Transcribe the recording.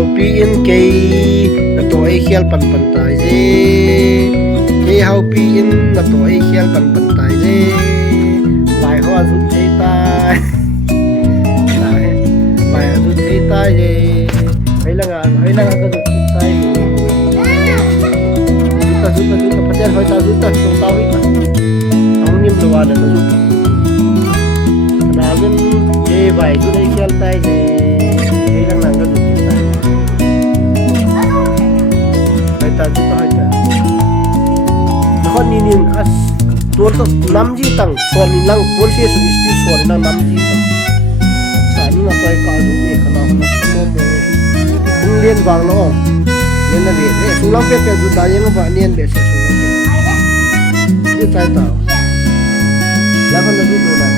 hau pi in ke na to ai khial pan pan tai je ke hau pi in na to ai khial pan pan tai je lai ho azu thei tai lai azu thei tai je ai langa ka zu tai juta patel hoi ta juta tong tau ita ang nim luwa na juta na gun ke bai ju dei khial tai je ai lang nang ka zu tai hoi ta juta hoi ta kon nin as tuan to nam ji tang kon nin lang pol se su isti sor na nam ji tang sa ni na koi ka du e kana na mo mo ung lien wang lo nen na le su lam pe pe du da yang ba nien be se su lam pe ye tai ta la kon na du do na